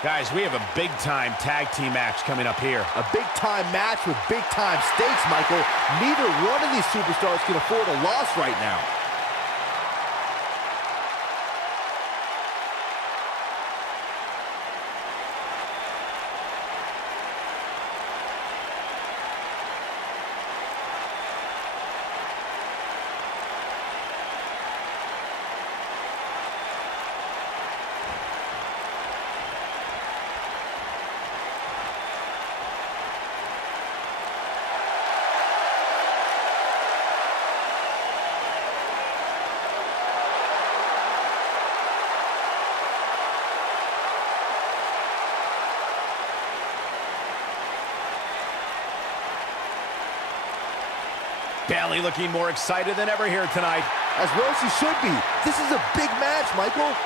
Guys, we have a big-time tag team match coming up here. A big-time match with big-time stakes, Michael. Neither one of these superstars can afford a loss right now. Bayley looking more excited than ever here tonight. As well as she should be. This is a big match, Michael.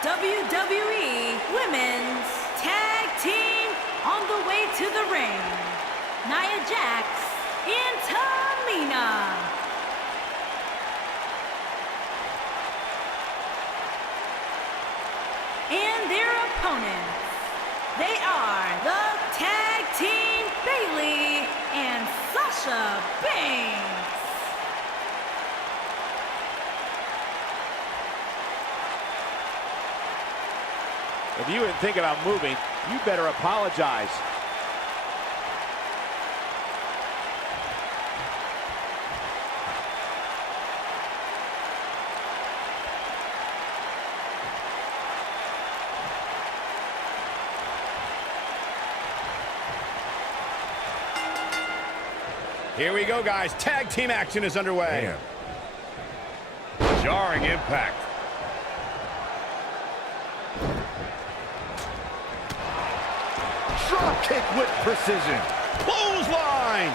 WWE Women's Tag Team on the way to the ring. Nia Jax and Tamina. And their opponents, they are the Tag Team Bayley and Sasha Banks. If you think about moving, you better apologize. Here we go, guys. Tag team action is underway. Man. Jarring impact. Drop kick with precision. Clothesline.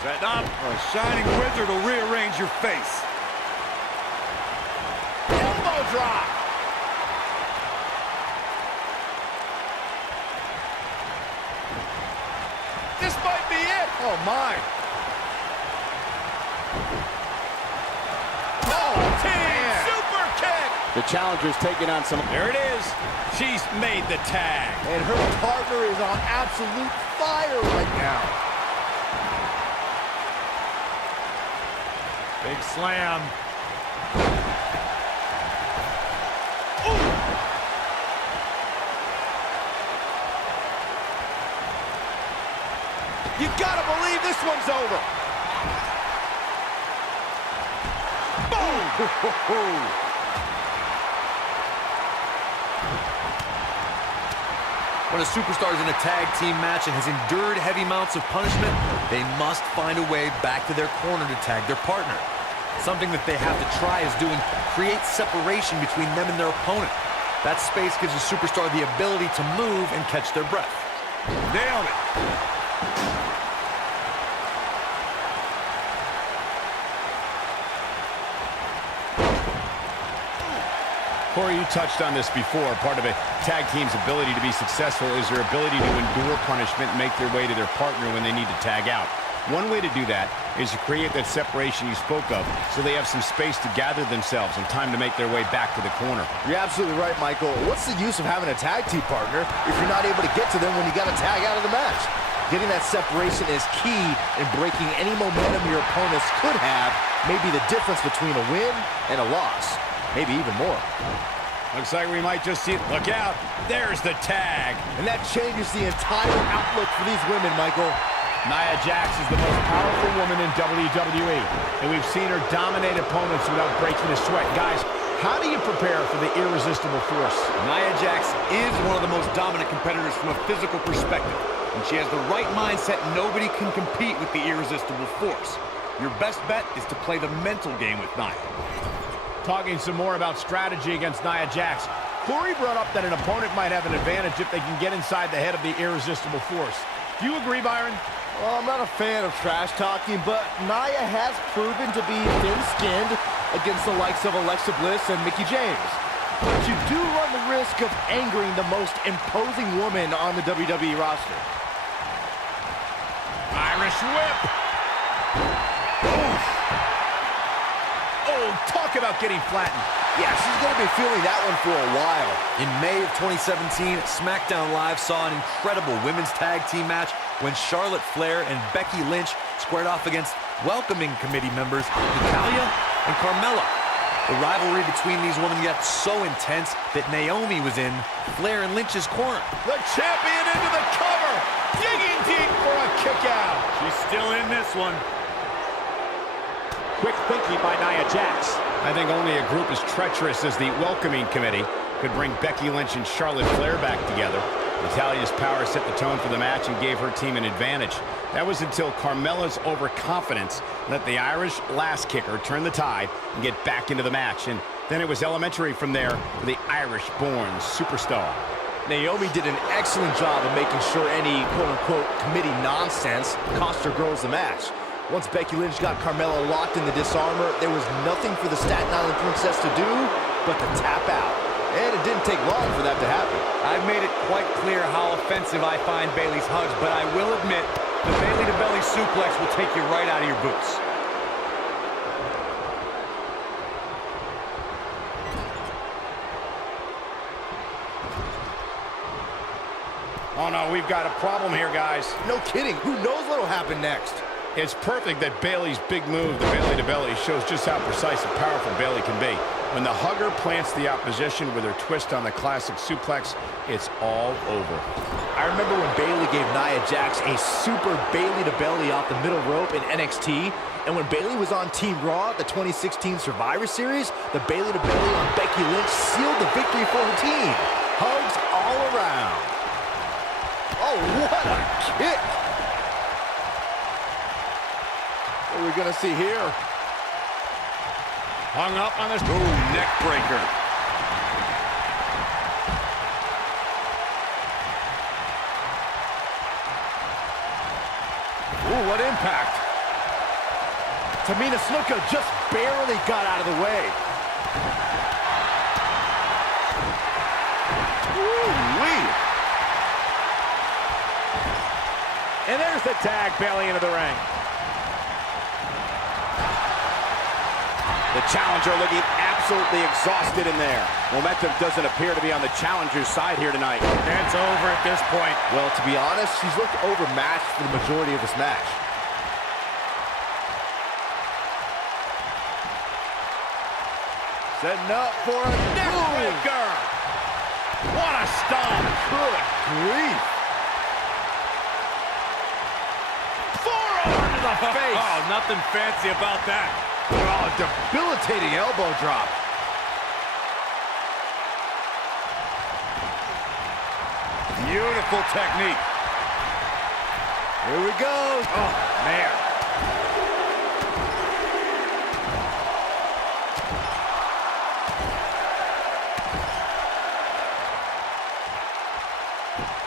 Setting up. A shining wizard will rearrange your face. Elbow drop. This might be it. Oh, my. Oh, team man. super kick. The challenger's taking on some... There it is. She's made the tag. And her partner is on absolute fire right now. Big slam. You gotta believe this one's over. Boom! When a superstar is in a tag team match and has endured heavy amounts of punishment, they must find a way back to their corner to tag their partner. Something that they have to try is doing create separation between them and their opponent. That space gives a superstar the ability to move and catch their breath. Nailed it. Corey, you touched on this before. Part of a tag team's ability to be successful is their ability to endure punishment and make their way to their partner when they need to tag out. One way to do that is to create that separation you spoke of so they have some space to gather themselves and time to make their way back to the corner. You're absolutely right, Michael. What's the use of having a tag team partner if you're not able to get to them when you got to tag out of the match? Getting that separation is key in breaking any momentum your opponents could have, maybe the difference between a win and a loss, maybe even more. Looks like we might just see it. Look out. There's the tag. And that changes the entire outlook for these women, Michael. Nia Jax is the most powerful woman in WWE, and we've seen her dominate opponents without breaking a sweat. Guys, how do you prepare for the irresistible force? Nia Jax is one of the most dominant competitors from a physical perspective. When she has the right mindset, nobody can compete with the irresistible force. Your best bet is to play the mental game with Nia. Talking some more about strategy against Nia Jax. Corey brought up that an opponent might have an advantage if they can get inside the head of the irresistible force. Do you agree, Byron? Well, I'm not a fan of trash talking, but Nia has proven to be thin-skinned against the likes of Alexa Bliss and Mickie James. But you do run the risk of angering the most imposing woman on the WWE roster. Irish whip. Oh, talk about getting flattened. Yeah, she's going to be feeling that one for a while. In May of 2017, SmackDown Live saw an incredible women's tag team match when Charlotte Flair and Becky Lynch squared off against welcoming committee members Natalya and Carmella. The rivalry between these women got so intense that Naomi was in Flair and Lynch's corner. The champion into the cover, digging deep for a kick out. She's still in this one. Quick thinking by Nia Jax. I think only a group as treacherous as the welcoming committee could bring Becky Lynch and Charlotte Flair back together. Natalya's power set the tone for the match and gave her team an advantage. That was until Carmella's overconfidence let the Irish last kicker turn the tide and get back into the match. And then it was elementary from there for the Irish-born superstar. Naomi did an excellent job of making sure any quote-unquote committee nonsense cost her girls the match. Once Becky Lynch got Carmella locked in the disarmor, there was nothing for the Staten Island Princess to do but to tap out. And it didn't take long for that to happen. I've made it quite clear how offensive I find Bayley's hugs, but I will admit the belly-to-belly suplex will take you right out of your boots. Oh no, we've got a problem here, guys. No kidding. Who knows what'll happen next? It's perfect that Bayley's big move, the belly-to-belly, shows just how precise and powerful Bayley can be. When the hugger plants the opposition with her twist on the classic suplex, it's all over. I remember when Bayley gave Nia Jax a super Bayley-to-belly off the middle rope in NXT, and when Bayley was on Team Raw, the 2016 Survivor Series, the Bayley-to-belly on Becky Lynch sealed the victory for her team. Hugs all around. Oh, what a kick! What are we gonna see here? Hung up on this. Ooh, neck breaker. Ooh, what impact. Tamina Snuka just barely got out of the way. Ooh-wee. And there's the tag. Bayley into the ring. The challenger looking absolutely exhausted in there. Momentum doesn't appear to be on the challenger's side here tonight. It's over at this point. Well, to be honest, she's looked overmatched for the majority of this match. Setting up for a neckbreaker. What a stomp! Good grief. Forearm to the face! Oh, nothing fancy about that. Oh, debilitating elbow drop. Beautiful technique. Here we go. Oh, man.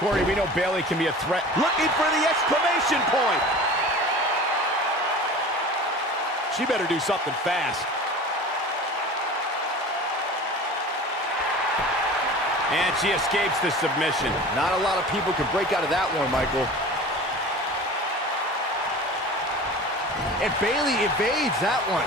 Corey, we know Bayley can be a threat. Looking for the exclamation point. She better do something fast. And she escapes the submission. Not a lot of people can break out of that one, Michael. And Bayley evades that one.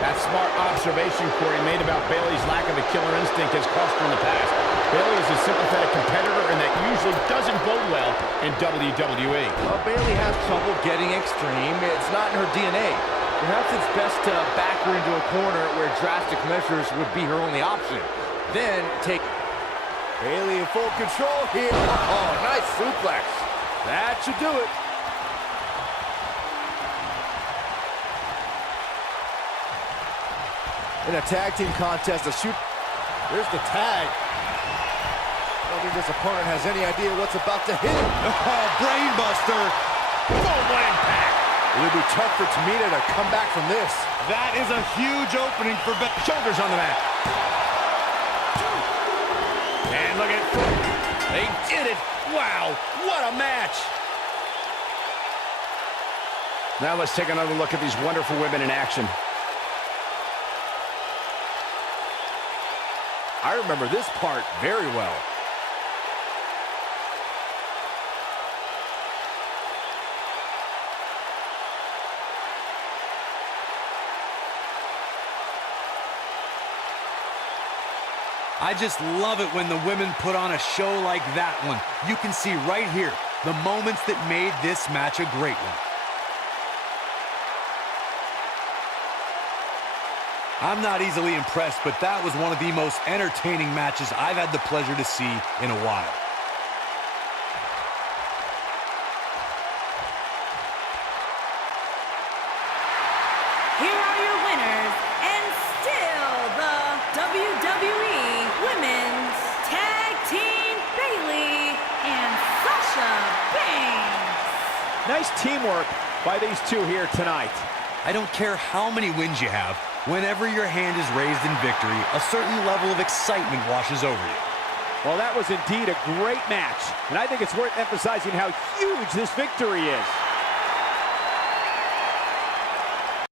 That smart observation Corey made about Bayley's lack of a killer instinct has cost her in the past. Bayley is a sympathetic competitor, and that usually doesn't bode well in WWE. Well, Bayley has trouble getting extreme. It's not in her DNA. Perhaps it's best to back her into a corner where drastic measures would be her only option. Then take... Bayley in full control here. Oh, nice suplex. That should do it. In a tag team contest, There's the tag. I don't think this opponent has any idea what's about to hit him. Oh, brainbuster. Boom, what impact. It'll be tough for Tamina to come back from this. That is a huge opening for Becky. Shoulders on the mat. And look at it. They did it. Wow, what a match. Now let's take another look at these wonderful women in action. I remember this part very well. I just love it when the women put on a show like that one. You can see right here the moments that made this match a great one. I'm not easily impressed, but that was one of the most entertaining matches I've had the pleasure to see in a while. Here are your winners, and still the WWE Women's Tag Team Bayley and Sasha Banks. Nice teamwork by these two here tonight. I don't care how many wins you have, whenever your hand is raised in victory, a certain level of excitement washes over you. Well, that was indeed a great match, and I think it's worth emphasizing how huge this victory is.